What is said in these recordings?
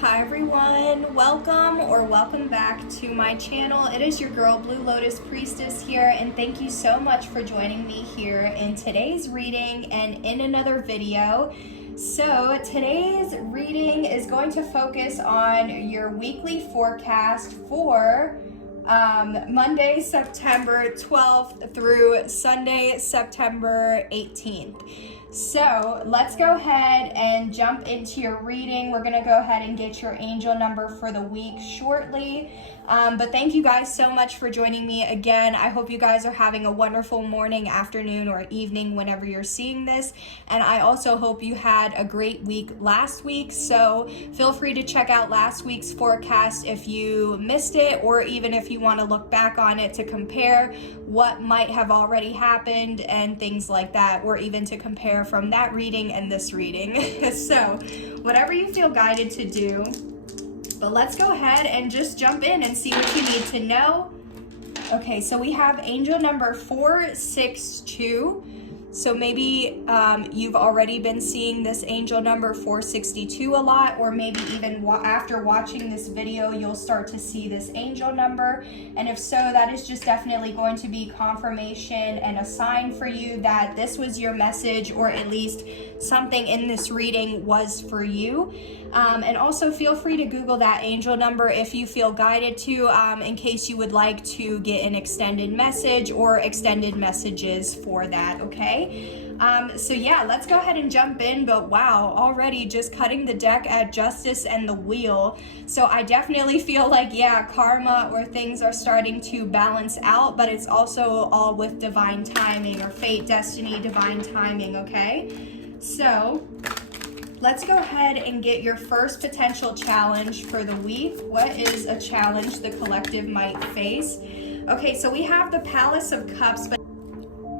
Hi everyone, welcome back to my channel. It is your girl Blue Lotus Priestess here, and thank you so much for joining me here in today's reading and in another video. So today's reading is going to focus on your weekly forecast for Monday, September 12th through Sunday, September 18th. So let's go ahead and jump into your reading. We're going to go ahead and get your angel number for the week shortly. But thank you guys so much for joining me again. I hope you guys are having a wonderful morning, afternoon, or evening whenever you're seeing this. And I also hope you had a great week last week. So feel free to check out last week's forecast if you missed it, or even if you want to look back on it to compare what might have already happened and things like that, or even to compare from that reading and this reading. So whatever you feel guided to do. But let's go ahead and just jump in and see what you need to know. Okay, so we have angel number 462. So maybe you've already been seeing this angel number 462 a lot, or maybe even after watching this video, you'll start to see this angel number. And if so, that is just definitely going to be confirmation and a sign for you that this was your message, or at least something in this reading was for you. And also feel free to Google that angel number if you feel guided to, in case you would like to get an extended message or extended messages for that, okay? So yeah, let's go ahead and jump in. But wow, already just cutting the deck at Justice and the Wheel. So I definitely feel like, yeah, karma or things are starting to balance out, but it's also all with divine timing, or fate, destiny, divine timing, okay? So let's go ahead and get your first potential challenge for the week. What is a challenge the collective might face? Okay, so we have the Palace of Cups. But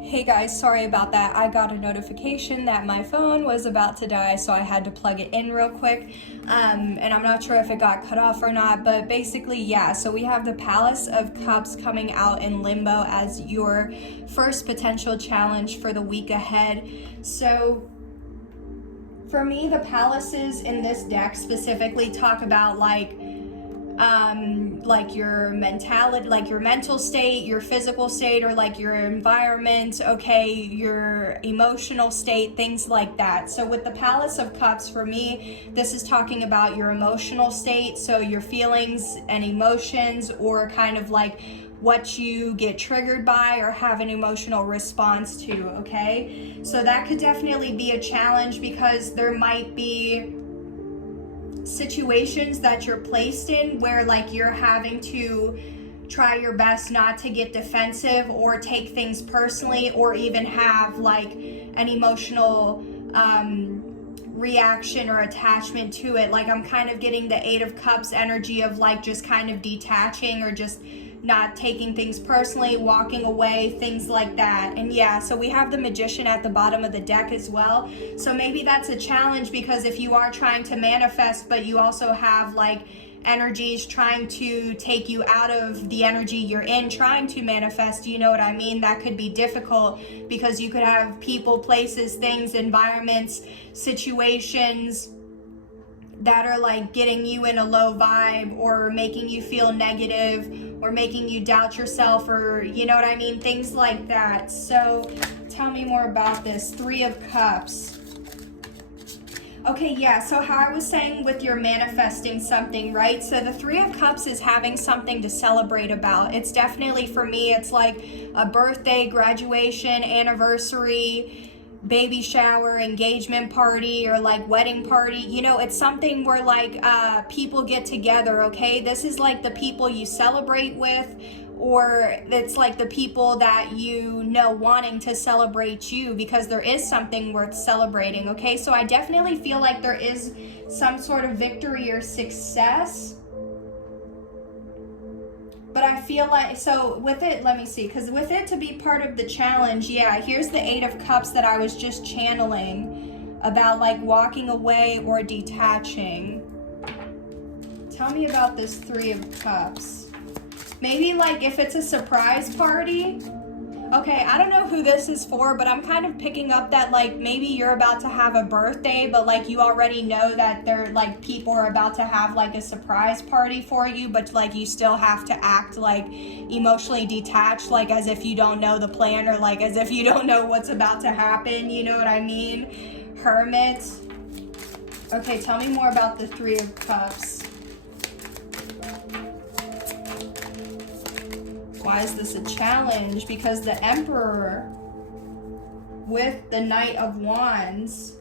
hey guys, sorry about that. I got a notification that my phone was about to die, so I had to plug it in real quick. And I'm not sure if it got cut off or not, but basically, yeah. So we have the Palace of Cups coming out in limbo as your first potential challenge for the week ahead. So for me, the palaces in this deck specifically talk about like your mentality, like your mental state, your physical state, or like your environment, okay, your emotional state, things like that. So with the Palace of Cups, for me, this is talking about your emotional state, so your feelings and emotions, or kind of like what you get triggered by or have an emotional response to, okay? So that could definitely be a challenge, because there might be situations that you're placed in where like you're having to try your best not to get defensive or take things personally, or even have like an emotional reaction or attachment to it. Like I'm kind of getting the Eight of Cups energy of like just kind of detaching, or just not taking things personally, walking away, things like that. And yeah, so we have the Magician at the bottom of the deck as well. So maybe that's a challenge, because if you are trying to manifest, but you also have like energies trying to take you out of the energy you're in trying to manifest, you know what I mean? That could be difficult, because you could have people, places, things, environments, situations that are like getting you in a low vibe, or making you feel negative, or making you doubt yourself, or you know what I mean, things like that. So tell me more about this Three of Cups. Okay, yeah, so how I was saying with your manifesting something, right? So the Three of Cups is having something to celebrate about. It's definitely, for me, it's like a birthday, graduation, anniversary, baby shower, engagement party, or like wedding party. You know, it's something where like people get together, okay? This is like the people you celebrate with, or it's like the people that you know wanting to celebrate you, because there is something worth celebrating, okay? So I definitely feel like there is some sort of victory or success. But I feel like, so with it, let me see, because with it to be part of the challenge, yeah, here's the Eight of Cups that I was just channeling about, like walking away or detaching. Tell me about this Three of Cups. Maybe like if it's a surprise party, Okay, I don't know who this is for, but I'm kind of picking up that, like, maybe you're about to have a birthday, but, like, you already know that they're, like, people are about to have, like, a surprise party for you, but, like, you still have to act, like, emotionally detached, like, as if you don't know the plan, or, like, as if you don't know what's about to happen, you know what I mean? Hermit. Okay, tell me more about the Three of Cups. Why is this a challenge? Because the Emperor with the Knight of Wands.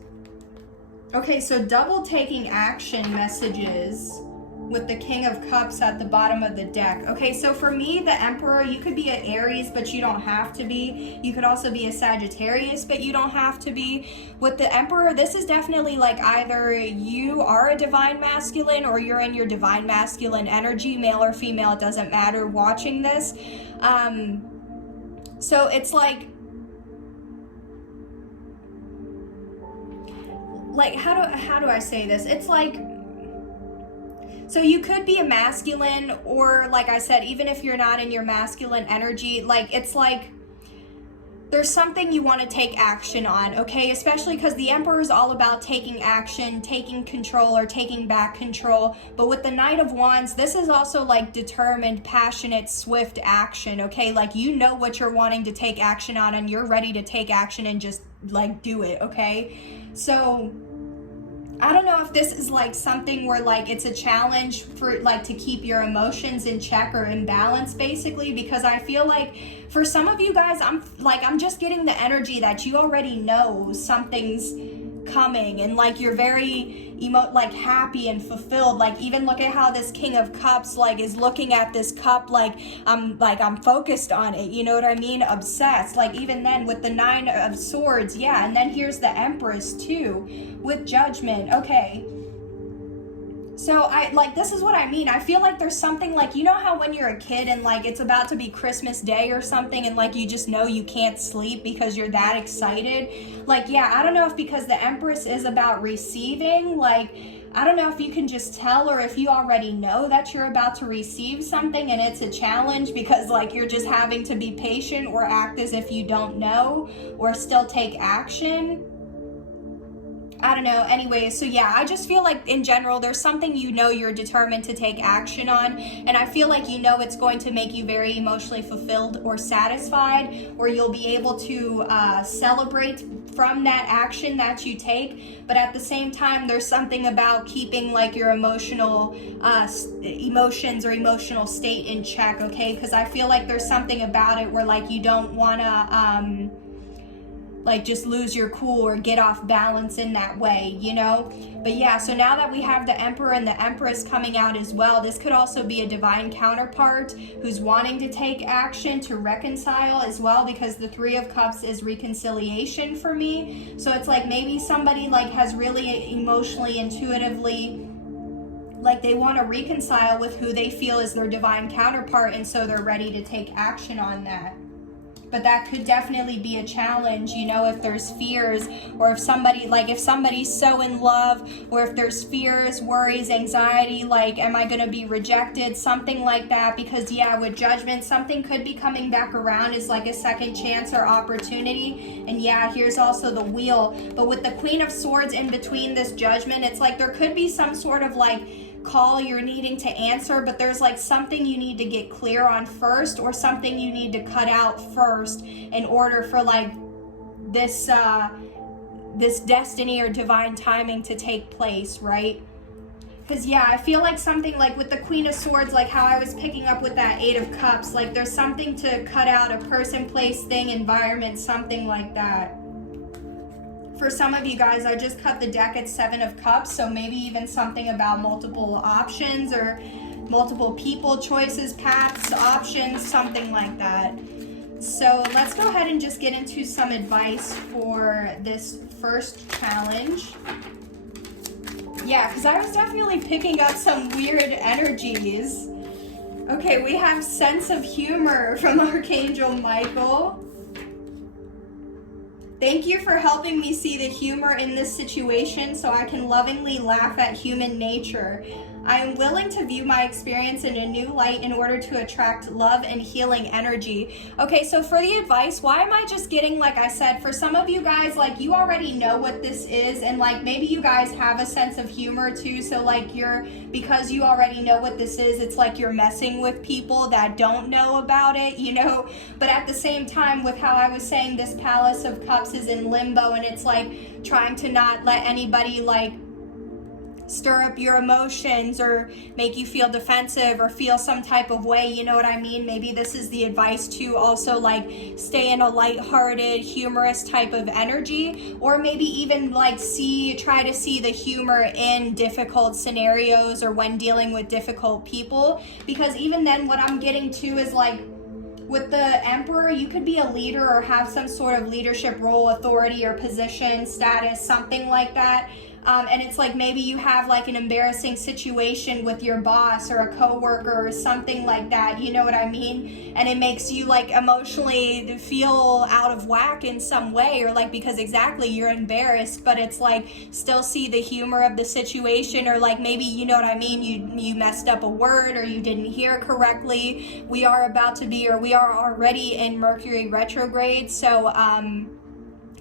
Okay, so double taking action messages with the King of Cups at the bottom of the deck. Okay, so for me, the Emperor, you could be an Aries, but you don't have to be. You could also be a Sagittarius, but you don't have to be. With the Emperor, this is definitely like either you are a divine masculine or you're in your divine masculine energy, male or female, it doesn't matter, watching this. So it's like how do I say this? It's like, so you could be a masculine, or like I said, even if you're not in your masculine energy, like it's like there's something you want to take action on, okay? Especially because the Emperor is all about taking action, taking control, or taking back control. But with the Knight of Wands, this is also like determined, passionate, swift action, okay? Like you know what you're wanting to take action on and you're ready to take action and just like do it, okay? So I don't know if this is like something where like it's a challenge for like to keep your emotions in check or in balance, basically, because I feel like for some of you guys, I'm just getting the energy that you already know something's coming, and like you're very like happy and fulfilled. Like even look at how this King of Cups like is looking at this cup, like I'm focused on it, you know what I mean? Obsessed. Like even then with the Nine of Swords, yeah, and then here's the Empress too with Judgment. Okay, so I like, this is what I mean. I feel like there's something like, you know how when you're a kid and like it's about to be Christmas Day or something and like you just know you can't sleep because you're that excited? Like, yeah, I don't know if because the Empress is about receiving, like I don't know if you can just tell or if you already know that you're about to receive something and it's a challenge because like you're just having to be patient or act as if you don't know or still take action. I don't know. Anyway, so yeah, I just feel like in general, there's something you know you're determined to take action on. And I feel like you know it's going to make you very emotionally fulfilled or satisfied, or you'll be able to celebrate from that action that you take. But at the same time, there's something about keeping like your emotional emotions or emotional state in check, okay? Because I feel like there's something about it where like you don't want to like just lose your cool or get off balance in that way, you know? But yeah, so now that we have the Emperor and the Empress coming out as well, this could also be a divine counterpart who's wanting to take action to reconcile as well, because the Three of Cups is reconciliation for me. So it's like maybe somebody like has really emotionally, intuitively, like they want to reconcile with who they feel is their divine counterpart, and so they're ready to take action on that. But that could definitely be a challenge, you know, if there's fears, or if somebody, like if somebody's so in love, or if there's fears, worries, anxiety, like am I going to be rejected, something like that. Because yeah, with Judgment, something could be coming back around as like a second chance or opportunity. And yeah, here's also the Wheel. But with the Queen of Swords in between this Judgment, it's like there could be some sort of like call you're needing to answer, but there's like something you need to get clear on first, or something you need to cut out first in order for like this this destiny or divine timing to take place, right? Because yeah, I feel like something like with the Queen of Swords, like how I was picking up with that Eight of Cups, like there's something to cut out, a person, place, thing, environment, something like that. For some of you guys, I just cut the deck at Seven of Cups, so maybe even something about multiple options or multiple people, choices, paths, options, something like that. So let's go ahead and just get into some advice for this first challenge. Yeah, because I was definitely picking up some weird energies. Okay, we have sense of humor from Archangel Michael. Thank you for helping me see the humor in this situation so I can lovingly laugh at human nature. I am willing to view my experience in a new light in order to attract love and healing energy. Okay, so for the advice, why am I just getting, like I said, for some of you guys, like you already know what this is, and like maybe you guys have a sense of humor too, so like because you already know what this is, it's like you're messing with people that don't know about it, you know? But at the same time, with how I was saying this Palace of Cups is in limbo, and it's like trying to not let anybody like stir up your emotions or make you feel defensive or feel some type of way, you know what I mean? Maybe this is the advice to also like stay in a lighthearted, humorous type of energy, or maybe even like try to see the humor in difficult scenarios or when dealing with difficult people, because even then what I'm getting to is like with the Emperor, you could be a leader or have some sort of leadership role, authority or position, status, something like that. And it's like maybe you have like an embarrassing situation with your boss or a coworker or something like that, you know what I mean? And it makes you like emotionally feel out of whack in some way, or like because exactly you're embarrassed, but it's like still see the humor of the situation, or like maybe, you know what I mean, you messed up a word or you didn't hear correctly. We are already in Mercury retrograde, so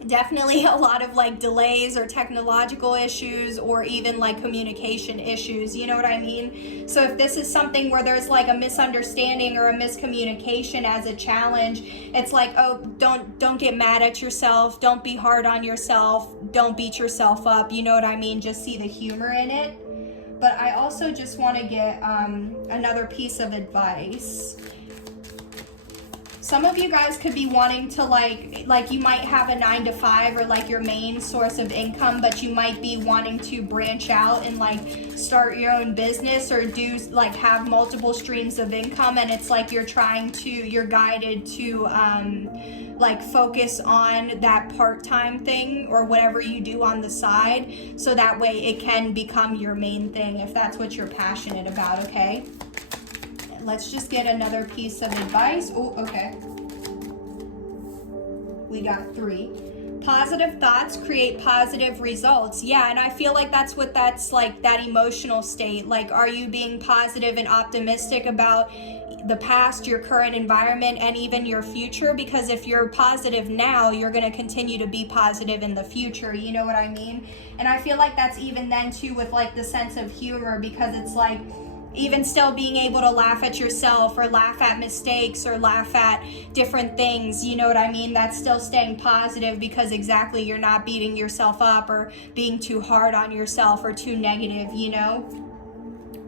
definitely a lot of like delays or technological issues or even like communication issues, you know what I mean? So if this is something where there's like a misunderstanding or a miscommunication as a challenge, it's like, oh, don't get mad at yourself, don't be hard on yourself, don't beat yourself up, you know what I mean? Just see the humor in it. But I also just want to get another piece of advice. Some of you guys could be wanting to like you might have a 9-to-5 or like your main source of income, but you might be wanting to branch out and like start your own business or do like have multiple streams of income, and it's like you're guided to like focus on that part-time thing or whatever you do on the side, so that way it can become your main thing if that's what you're passionate about, okay? Let's just get another piece of advice. Oh, okay. We got 3. Positive thoughts create positive results. Yeah, and I feel like that's like that emotional state. Like, are you being positive and optimistic about the past, your current environment, and even your future? Because if you're positive now, you're going to continue to be positive in the future, you know what I mean? And I feel like that's even then too with like the sense of humor, because it's like even still being able to laugh at yourself or laugh at mistakes or laugh at different things, you know what I mean? That's still staying positive, because exactly you're not beating yourself up or being too hard on yourself or too negative, you know?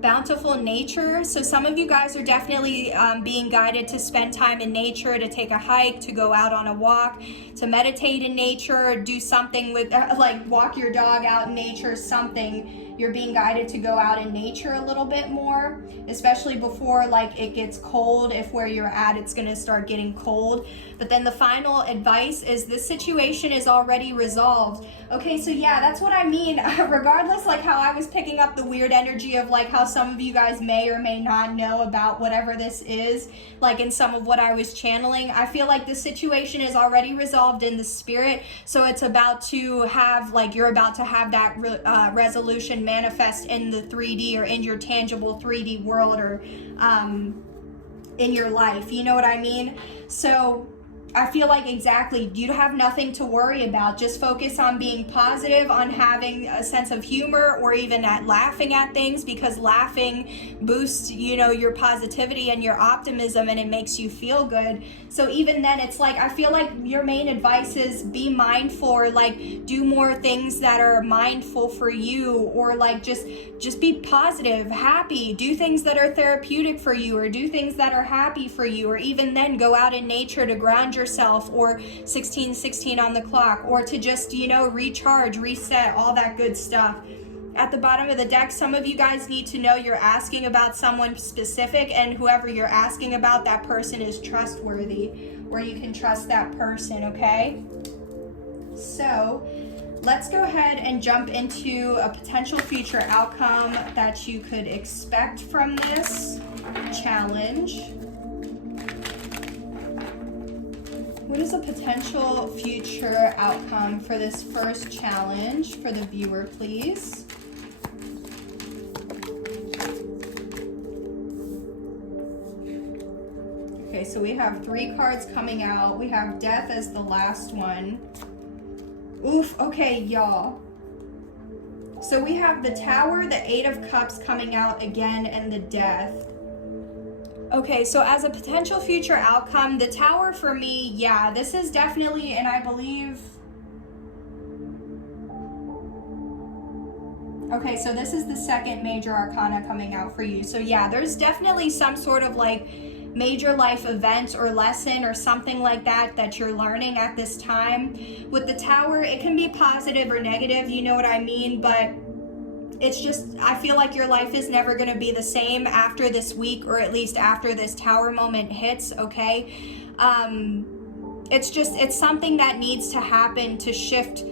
Bountiful nature. So some of you guys are definitely being guided to spend time in nature, to take a hike, to go out on a walk, to meditate in nature, or do something with like walk your dog out in nature, something. You're being guided to go out in nature a little bit more, especially before like it gets cold. If where you're at, it's going to start getting cold. But then the final advice is this situation is already resolved. Okay, so yeah, that's what I mean. Regardless, like how I was picking up the weird energy of like how some of you guys may or may not know about whatever this is, like in some of what I was channeling, I feel like the situation is already resolved in the spirit. So it's about to have, like you're about to have that resolution manifest in the 3D or in your tangible 3D world, or in your life, you know what I mean? So I feel like exactly you have nothing to worry about. Just focus on being positive, on having a sense of humor, or even at laughing at things, because laughing boosts, you know, your positivity and your optimism, and it makes you feel good. So even then, it's like I feel like your main advice is be mindful, or like do more things that are mindful for you, or like just be positive, happy, do things that are therapeutic for you, or do things that are happy for you, or even then go out in nature to ground yourself, or 1616 on the clock, or to just, you know, recharge, reset, all that good stuff. At the bottom of the deck, some of you guys need to know you're asking about someone specific, and whoever you're asking about, that person is trustworthy, or you can trust that person, okay? So let's go ahead and jump into a potential future outcome that you could expect from this challenge. What is a potential future outcome for this first challenge for the viewer, please? Okay, so we have 3 cards coming out. We have Death as the last one. Oof, okay, y'all. So we have the Tower, the 8 of Cups coming out again, and the Death. Okay, so as a potential future outcome, the Tower for me, yeah, this is definitely, and I believe... Okay, so this is the second major arcana coming out for you. So yeah, there's definitely some sort of like major life event or lesson or something like that that you're learning at this time. With the Tower, it can be positive or negative, you know what I mean? But it's just, I feel like your life is never going to be the same after this week, or at least after this Tower moment hits, okay? It's something that needs to happen to shift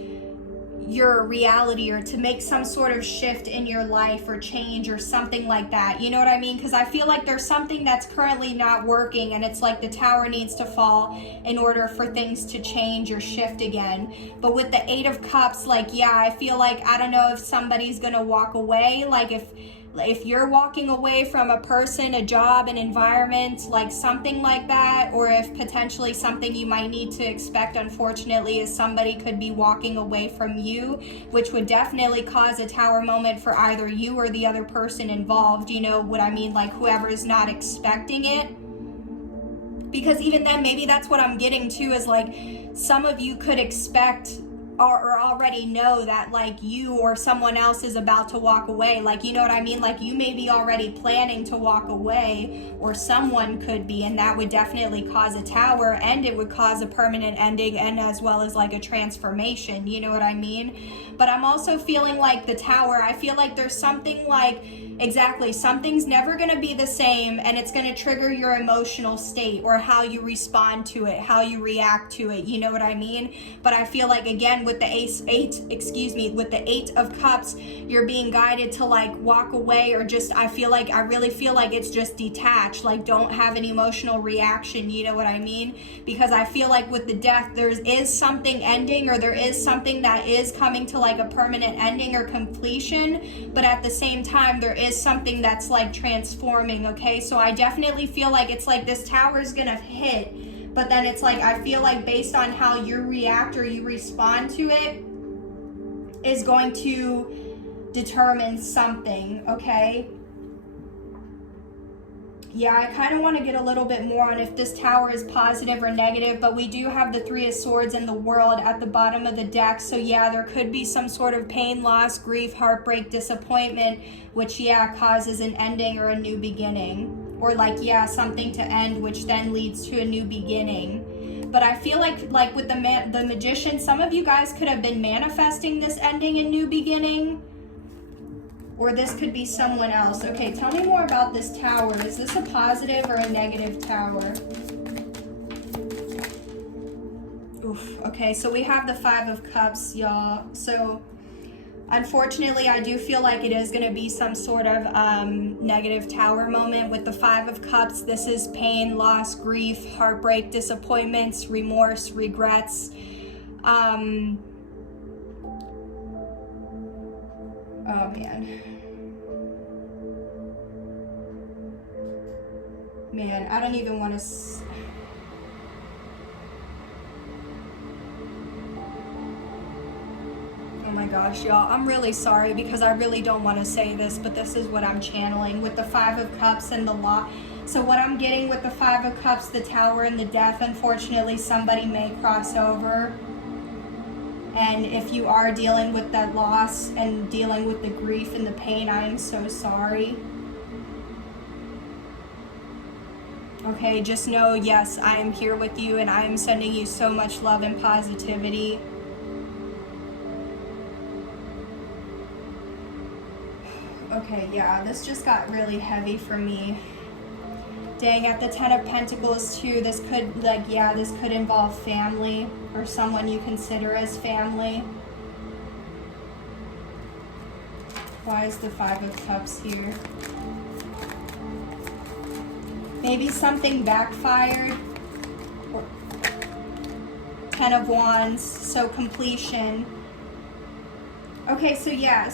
your reality, or to make some sort of shift in your life or change or something like that, you know what I mean? Because I feel like there's something that's currently not working, and it's like the Tower needs to fall in order for things to change or shift again. But with the 8 of Cups, like, yeah, I feel like, I don't know if somebody's gonna walk away, like if you're walking away from a person, a job, an environment, like something like that, or if potentially something you might need to expect, unfortunately, is somebody could be walking away from you, which would definitely cause a Tower moment for either you or the other person involved, you know what I mean? Like whoever is not expecting it. Because even then, maybe that's what I'm getting to, is like some of you could expect or already know that like you or someone else is about to walk away, like, you know what I mean? Like you may be already planning to walk away, or someone could be, and that would definitely cause a Tower, and it would cause a permanent ending, and as well as like a transformation, you know what I mean? But I'm also feeling like the Tower, I feel like there's something like, exactly, something's never going to be the same, and it's going to trigger your emotional state, or how you respond to it, how you react to it, you know what I mean? But I feel like, again, with the with the 8 of Cups, you're being guided to like walk away, or just, I really feel like it's just detached, like don't have an emotional reaction, you know what I mean? Because I feel like with the Death, there is something ending, or there is something that is coming to like a permanent ending or completion, but at the same time, there is something that's like transforming, okay? So I definitely feel like it's like this Tower is gonna hit, but then it's like, I feel like based on how you react or you respond to it is going to determine something, okay? Yeah, I kind of want to get a little bit more on if this Tower is positive or negative, but we do have the 3 of Swords in the World at the bottom of the deck. So yeah, there could be some sort of pain, loss, grief, heartbreak, disappointment, which, yeah, causes an ending or a new beginning. Or like, yeah, something to end, which then leads to a new beginning. But I feel like with the Magician, some of you guys could have been manifesting this ending and new beginning. Or this could be someone else. Okay, tell me more about this Tower. Is this a positive or a negative Tower? Oof, okay, so we have the 5 of Cups, y'all. So, unfortunately, I do feel like it is going to be some sort of negative Tower moment. With the 5 of Cups, this is pain, loss, grief, heartbreak, disappointments, remorse, regrets. Oh, man. Man, I don't even want to... Oh my gosh, y'all. I'm really sorry because I really don't want to say this, but this is what I'm channeling with the 5 of Cups and the Lot. So what I'm getting with the 5 of Cups, the Tower, and the Death, unfortunately, somebody may cross over. And if you are dealing with that loss and dealing with the grief and the pain, I am so sorry. Okay, just know, yes, I am here with you, and I am sending you so much love and positivity. Okay, yeah, this just got really heavy for me. Dang, at the 10 of Pentacles too, this could, like, yeah, this could involve family or someone you consider as family. Why is the 5 of Cups here? Maybe something backfired. 10 of Wands, so completion. Okay, so yeah,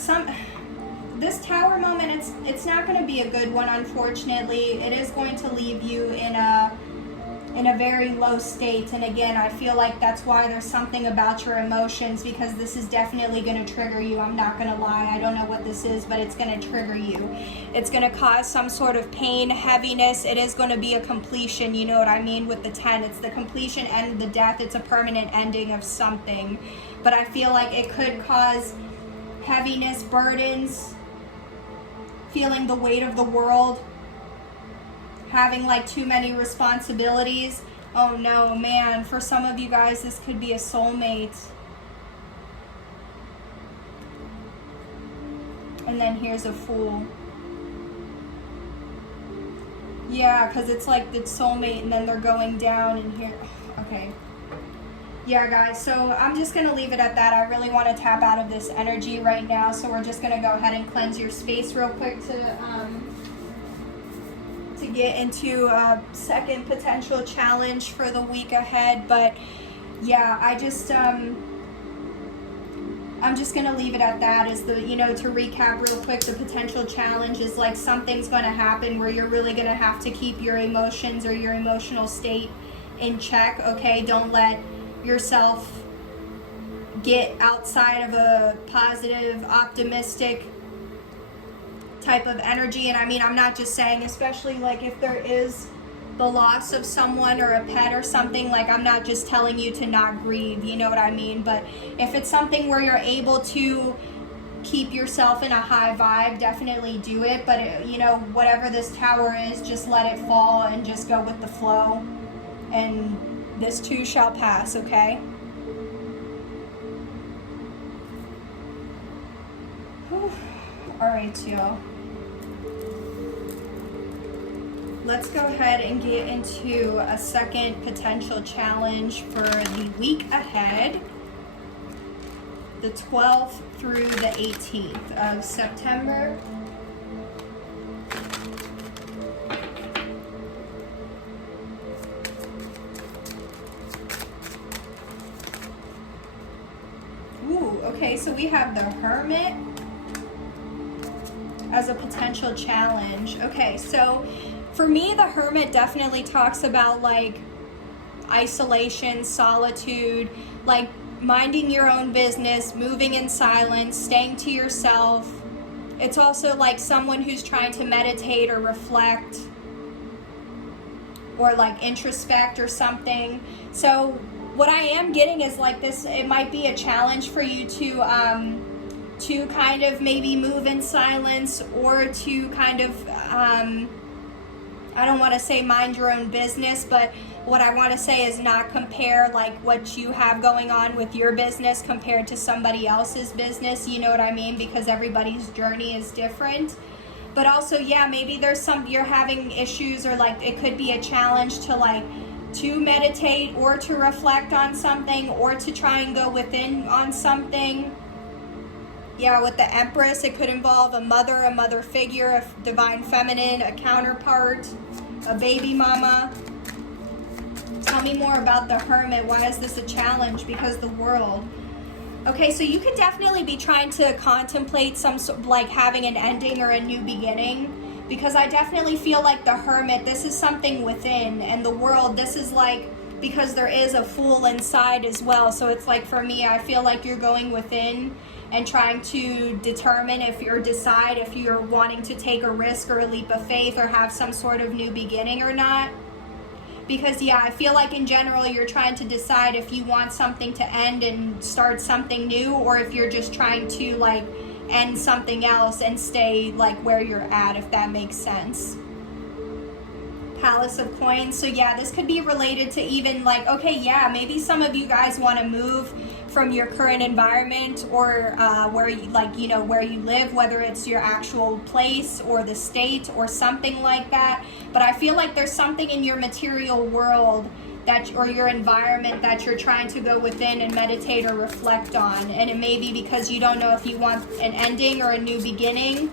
this Tower moment, it's not going to be a good one, unfortunately. It is going to leave you in a in a very low state. And again, I feel like that's why there's something about your emotions, because this is definitely going to trigger you. I'm not going to lie. I don't know what this is, but it's going to trigger you. It's going to cause some sort of pain, heaviness. It is going to be a completion. You know what I mean? With the 10, it's the completion and the death. It's a permanent ending of something. But I feel like it could cause heaviness, burdens, feeling the weight of the world, having like too many responsibilities. Oh no, man, for some of you guys, this could be a soulmate. And then here's a Fool. Yeah, because it's like the soulmate and then they're going down and here. Okay. Yeah, guys, so I'm just going to leave it at that. I really want to tap out of this energy right now, so we're just going to go ahead and cleanse your space real quick to get into a second potential challenge for the week ahead. But yeah, I'm just gonna leave it at that. Is the, you know, to recap real quick, the potential challenge is like something's gonna happen where you're really gonna have to keep your emotions or your emotional state in check. Okay, don't let yourself get outside of a positive, optimistic type of energy. And I mean, I'm not just saying, especially like if there is the loss of someone or a pet or something, like I'm not just telling you to not grieve, you know what I mean? But if it's something where you're able to keep yourself in a high vibe, definitely do it. But it, you know, whatever this Tower is, just let it fall and just go with the flow, and this too shall pass. Okay, whew. All right, y'all. Let's go ahead and get into a second potential challenge for the week ahead, the 12th through the 18th of September. Ooh, okay, so we have the Hermit as a potential challenge. Okay, so for me, the Hermit definitely talks about like isolation, solitude, like minding your own business, moving in silence, staying to yourself. It's also like someone who's trying to meditate or reflect or like introspect or something. So what I am getting is like this, it might be a challenge for you to kind of maybe move in silence, or to kind of I don't want to say mind your own business, but what I want to say is not compare like what you have going on with your business compared to somebody else's business, you know what I mean? Because everybody's journey is different. But also, yeah, maybe there's some, you're having issues, or like it could be a challenge to like to meditate or to reflect on something, or to try and go within on something. Yeah, with the Empress, it could involve a mother figure, a divine feminine, a counterpart, a baby mama. Tell me more about the Hermit. Why is this a challenge? Because the World. Okay, so you could definitely be trying to contemplate some like having an ending or a new beginning, because I definitely feel like the Hermit, this is something within, and the World, this is like, because there is a Fool inside as well. So it's like, for me, I feel like you're going within and trying to determine decide if you're wanting to take a risk or a leap of faith or have some sort of new beginning or not. Because yeah, I feel like in general you're trying to decide if you want something to end and start something new, or if you're just trying to like end something else and stay like where you're at, if that makes sense. Palace of Coins. So yeah, this could be related to even like, okay, yeah, maybe some of you guys want to move from your current environment, or where you like, you know, where you live, whether it's your actual place or the state or something like that. But I feel like there's something in your material world that, or your environment, that you're trying to go within and meditate or reflect on. And it may be because you don't know if you want an ending or a new beginning,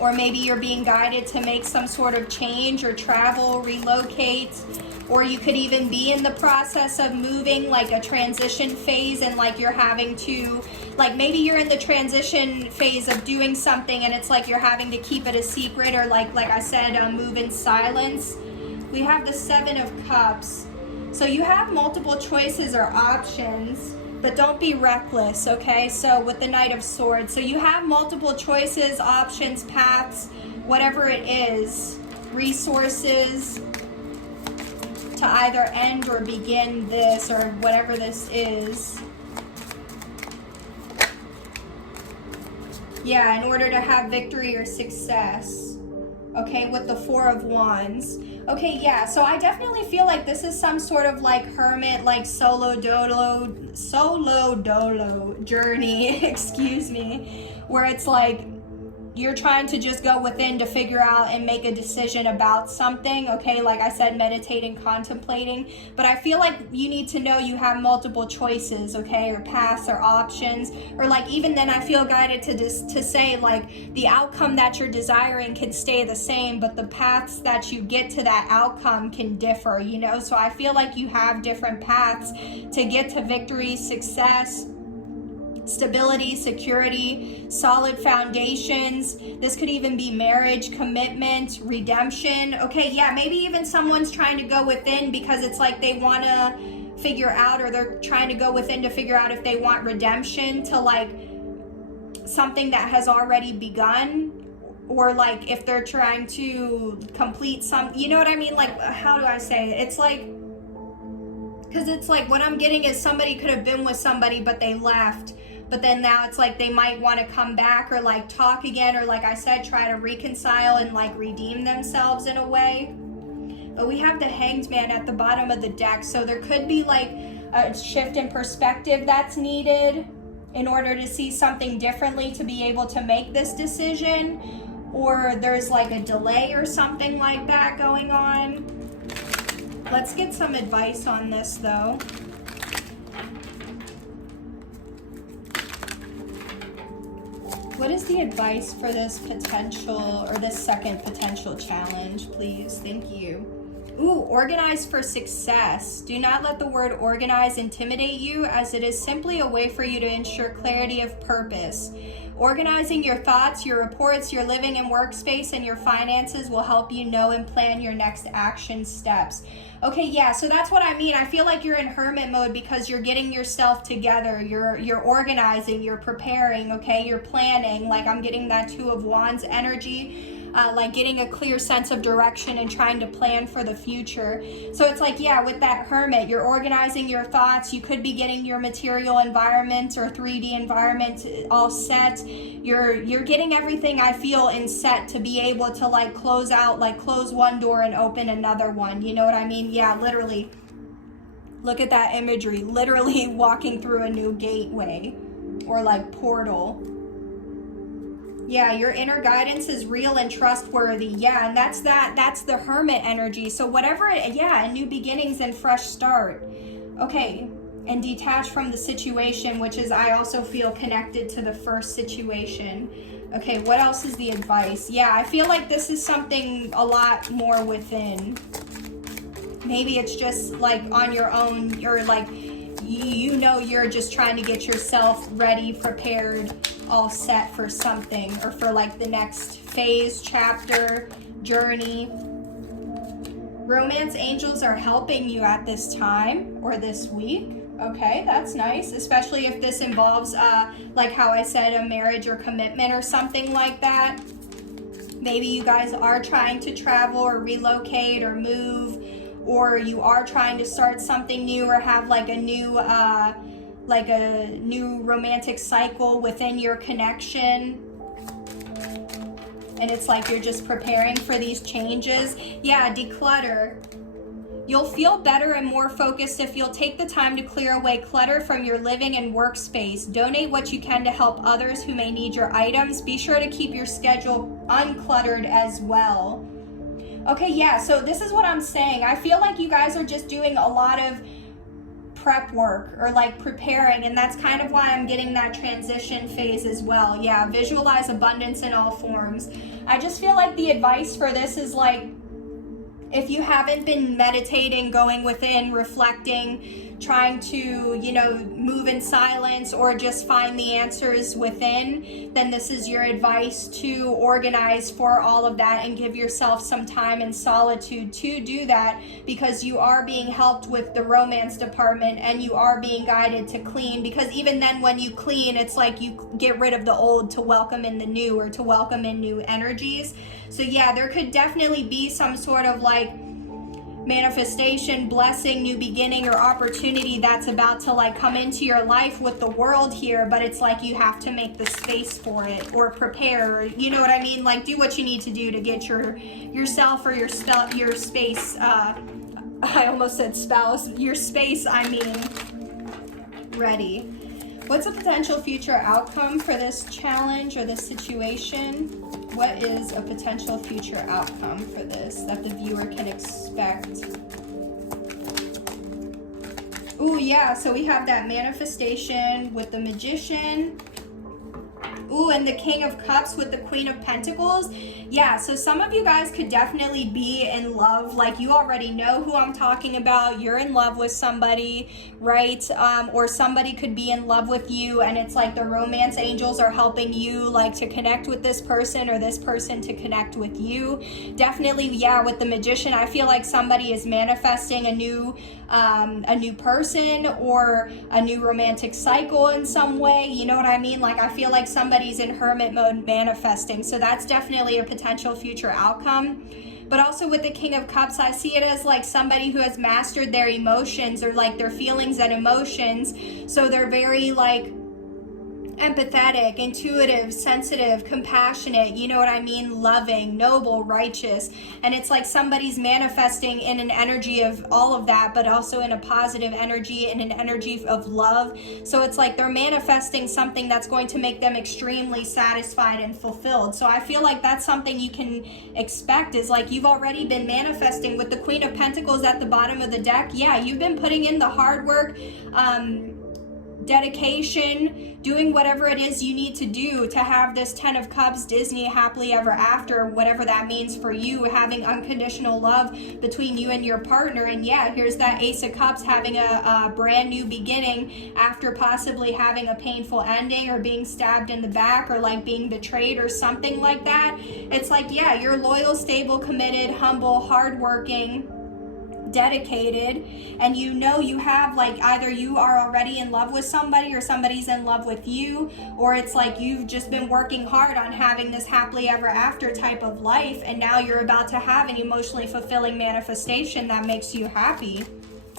or maybe you're being guided to make some sort of change or travel, relocate, or you could even be in the process of moving, like a transition phase, and like you're having to, like maybe you're in the transition phase of doing something and it's like you're having to keep it a secret, or like I said, move in silence. We have the Seven of Cups. So you have multiple choices or options, but don't be reckless, okay? So with the Knight of Swords, so you have multiple choices, options, paths, whatever it is, resources to either end or begin this or whatever this is. Yeah, in order to have victory or success. Okay, with the Four of Wands. Okay, yeah, so I definitely feel like this is some sort of like hermit, like solo dolo journey, excuse me, where it's like you're trying to just go within to figure out and make a decision about something, okay? Like I said, meditating, contemplating. But I feel like you need to know you have multiple choices, okay? Or paths or options. Or like even then I feel guided to say like the outcome that you're desiring can stay the same, but the paths that you get to that outcome can differ, you know? So I feel like you have different paths to get to victory, success, stability, security, solid foundations. This could even be marriage, commitment, redemption. Okay, yeah, maybe even someone's trying to go within because it's like they want to figure out, or they're trying to go within to figure out if they want redemption to like something that has already begun, or like if they're trying to complete some, you know what I mean? Like, how do I say it? It's like, because it's like what I'm getting is somebody could have been with somebody but they left, but then now it's like they might want to come back or like talk again, or like I said, try to reconcile and like redeem themselves in a way. But we have the Hanged Man at the bottom of the deck, so there could be like a shift in perspective that's needed in order to see something differently to be able to make this decision, or there's like a delay or something like that going on. Let's get some advice on this though. What is the advice for this potential, or this second potential challenge, please? Thank you. Ooh, organize for success. Do not let the word organize intimidate you, as it is simply a way for you to ensure clarity of purpose. Organizing your thoughts, your reports, your living and workspace, and your finances will help you know and plan your next action steps. Okay, yeah, so that's what I mean. I feel like you're in hermit mode because you're getting yourself together. You're organizing, you're preparing, okay? You're planning. Like I'm getting that Two of Wands energy. Like getting a clear sense of direction and trying to plan for the future. So it's like, yeah, with that hermit, you're organizing your thoughts. You could be getting your material environment or 3D environment all set. You're getting everything, I feel, in set to be able to like close out, like close one door and open another one. You know what I mean? Yeah, literally. Look at that imagery. Literally walking through a new gateway or like portal. Yeah, your inner guidance is real and trustworthy. Yeah, and that's the hermit energy. So whatever, yeah, new beginnings and fresh start. Okay, and detach from the situation, which is, I also feel connected to the first situation. Okay, what else is the advice? Yeah, I feel like this is something a lot more within. Maybe it's just like on your own, you're like, you know, you're just trying to get yourself ready, prepared, all set for something, or for like the next phase, chapter, journey. Romance angels are helping you at this time or this week. Okay, that's nice, especially if this involves like how I said, a marriage or commitment or something like that. Maybe you guys are trying to travel or relocate or move, or you are trying to start something new or have like a new romantic cycle within your connection. And it's like you're just preparing for these changes. Yeah, declutter. You'll feel better and more focused if you'll take the time to clear away clutter from your living and workspace. Donate what you can to help others who may need your items. Be sure to keep your schedule uncluttered as well. Okay, yeah, so this is what I'm saying. I feel like you guys are just doing a lot of prep work or like preparing, and that's kind of why I'm getting that transition phase as well. Yeah, visualize abundance in all forms. I just feel like the advice for this is like, if you haven't been meditating, going within, reflecting, trying to, you know, move in silence or just find the answers within, then this is your advice to organize for all of that and give yourself some time and solitude to do that, because you are being helped with the romance department and you are being guided to clean, because even then when you clean, it's like you get rid of the old to welcome in the new, or to welcome in new energies. So yeah, there could definitely be some sort of like manifestation, blessing, new beginning, or opportunity that's about to like come into your life with the world here, but it's like you have to make the space for it or prepare, or, you know what I mean, like do what you need to do to get yourself or your stuff, your space, I almost said spouse, your space, I mean, ready. What's a potential future outcome for this challenge or this situation? What is a potential future outcome for this that the viewer can expect? Ooh, yeah, so we have that manifestation with the Magician. Ooh, and the King of Cups with the Queen of Pentacles. Yeah, so some of you guys could definitely be in love. Like, you already know who I'm talking about. You're in love with somebody, right? Or somebody could be in love with you, and it's like the romance angels are helping you, like, to connect with this person, or this person to connect with you. Definitely, yeah, with the Magician, I feel like somebody is manifesting a new person or a new romantic cycle in some way. You know what I mean? Like, I feel like somebody's in hermit mode manifesting. So that's definitely a potential future outcome. But also with the King of Cups, I see it as like somebody who has mastered their emotions, or like their feelings and emotions. So they're very like empathetic, intuitive, sensitive, compassionate, you know what I mean, loving, noble, righteous. And it's like somebody's manifesting in an energy of all of that, but also in a positive energy, and an energy of love. So it's like they're manifesting something that's going to make them extremely satisfied and fulfilled. So I feel like that's something you can expect, is like you've already been manifesting with the Queen of Pentacles at the bottom of the deck. Yeah, you've been putting in the hard work, dedication, doing whatever it is you need to do to have this 10 of Cups, Disney, happily ever after, whatever that means for you, having unconditional love between you and your partner. And yeah, here's that Ace of Cups, having a brand new beginning after possibly having a painful ending, or being stabbed in the back, or like being betrayed or something like that. It's like, yeah, you're loyal, stable, committed, humble, hardworking, dedicated, and you know you have, like, either you are already in love with somebody, or somebody's in love with you, or it's like you've just been working hard on having this happily ever after type of life, and now you're about to have an emotionally fulfilling manifestation that makes you happy.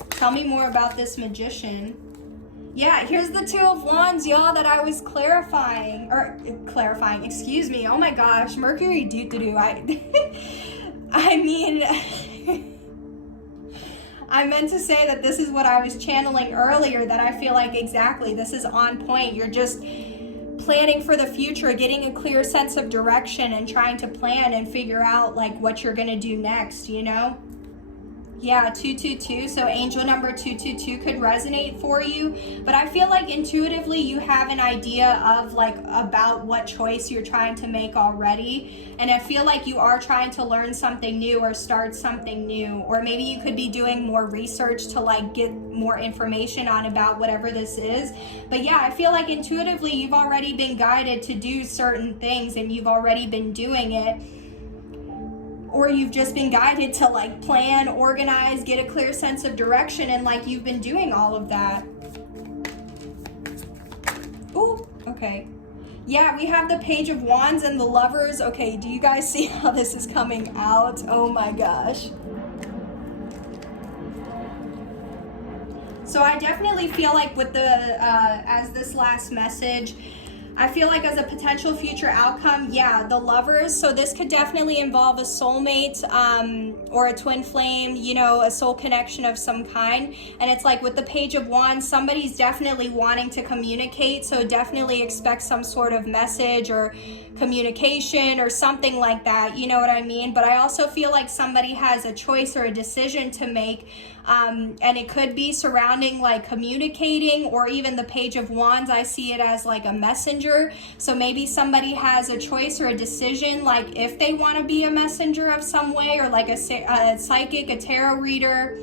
Tell me more about this Magician. Yeah, here's the Two of Wands, y'all, that I was clarifying, excuse me, oh my gosh, Mercury doo-doo-doo, I mean, I meant to say that this is what I was channeling earlier, that I feel like exactly this is on point. You're just planning for the future, getting a clear sense of direction, and trying to plan and figure out like what you're gonna do next, you know? Yeah, 222, so angel number 222 could resonate for you, but I feel like intuitively you have an idea of like about what choice you're trying to make already, and I feel like you are trying to learn something new or start something new, or maybe you could be doing more research to like get more information on about whatever this is. But yeah, I feel like intuitively you've already been guided to do certain things, and you've already been doing it. Or you've just been guided to like plan, organize, get a clear sense of direction, and like you've been doing all of that. Ooh, okay. Yeah, we have the Page of Wands and the Lovers. Okay, do you guys see how this is coming out? Oh my gosh. So I definitely feel like with the, as this last message, I feel like as a potential future outcome, yeah, the Lovers. So this could definitely involve a soulmate, or a twin flame, you know, a soul connection of some kind. And it's like with the Page of Wands, somebody's definitely wanting to communicate. So definitely expect some sort of message or communication or something like that. You know what I mean? But I also feel like somebody has a choice or a decision to make. And it could be surrounding like communicating, or even the Page of Wands, I see it as like a messenger. So maybe somebody has a choice or a decision, like if they want to be a messenger of some way, or like a psychic, a tarot reader,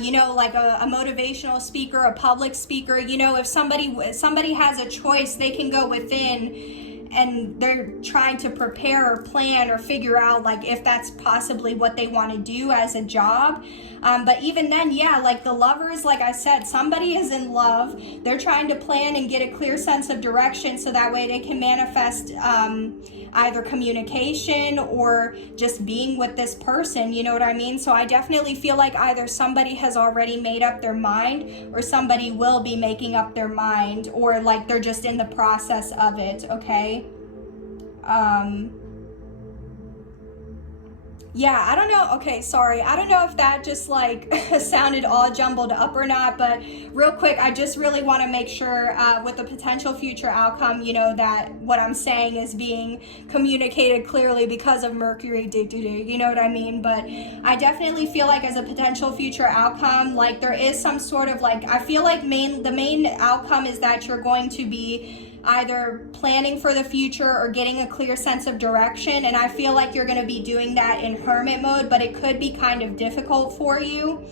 you know, like a motivational speaker, a public speaker. You know, if somebody has a choice, they can go within and they're trying to prepare or plan or figure out like if that's possibly what they want to do as a job. But even then, yeah, like the Lovers, like I said, somebody is in love. They're trying to plan and get a clear sense of direction so that way they can manifest either communication or just being with this person, you know what I mean? So I definitely feel like either somebody has already made up their mind or somebody will be making up their mind, or like they're just in the process of it, okay? Yeah, I don't know. Okay, sorry. I don't know if that just like sounded all jumbled up or not, but real quick, I just really want to make sure with the potential future outcome, you know, that what I'm saying is being communicated clearly because of Mercury, you know what I mean? But I definitely feel like as a potential future outcome, like there is some sort of like, I feel like the main outcome is that you're going to be either planning for the future or getting a clear sense of direction, and I feel like you're going to be doing that in hermit mode, but it could be kind of difficult for you.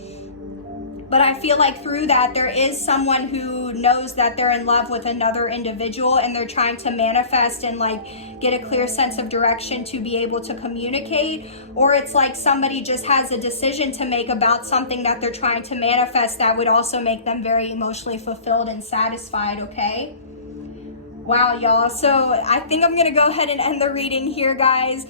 But I feel like through that there is someone who knows that they're in love with another individual and they're trying to manifest and like get a clear sense of direction to be able to communicate, or it's like somebody just has a decision to make about something that they're trying to manifest that would also make them very emotionally fulfilled and satisfied, okay? Wow, y'all. So I think I'm going to go ahead and end the reading here, guys.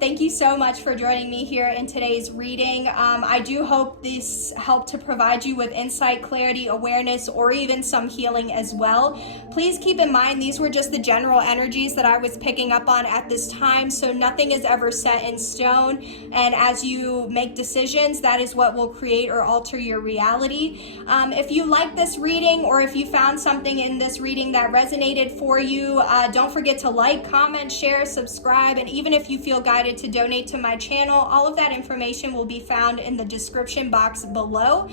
Thank you so much for joining me here in today's reading. I do hope this helped to provide you with insight, clarity, awareness, or even some healing as well. Please keep in mind these were just the general energies that I was picking up on at this time, so nothing is ever set in stone. And as you make decisions, that is what will create or alter your reality. If you like this reading, or if you found something in this reading that resonated for you, don't forget to like, comment, share, subscribe, and even if you feel guided to donate to my channel, all of that information will be found in the description box below.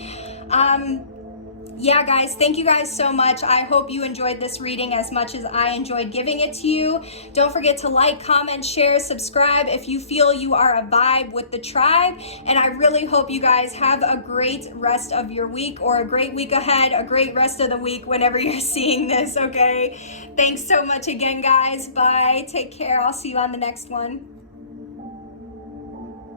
Yeah, guys, thank you guys so much. I hope you enjoyed this reading as much as I enjoyed giving it to you. Don't forget to like, comment, share, subscribe if you feel you are a vibe with the tribe. And I really hope you guys have a great rest of your week, or a great week ahead, a great rest of the week whenever you're seeing this, okay? Thanks so much again, guys. Bye. Take care. I'll see you on the next one.